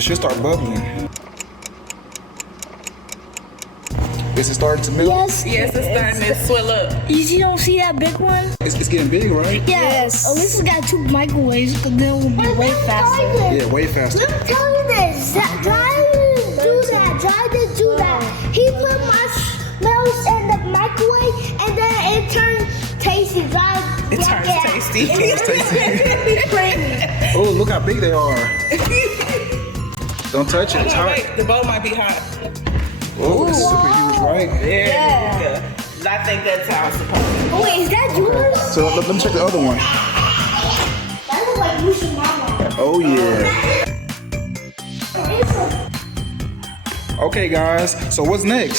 It should start bubbling. Is it starting to melt? Yes. Yes, it's starting to swell up. Don't see that big one? It's getting big, right? Yes. At least it's got 2 microwaves, because then it will be way faster. Yeah, way faster. Let me tell you this. Dry didn't do that. Dry didn't do that. He put marshmallows in the microwave and then it turned tasty. Dry. It turns tasty. It's tasty. Oh, look how big they are. Don't touch it. It's hot. Wait, the bowl might be hot. Oh, it's super huge, right? Yeah. I think that's how it's supposed to be. Oh, wait, is that yours? So let me check the other one. That looks like Lucy Mama. Oh, yeah. It's a Okay, guys. So what's next?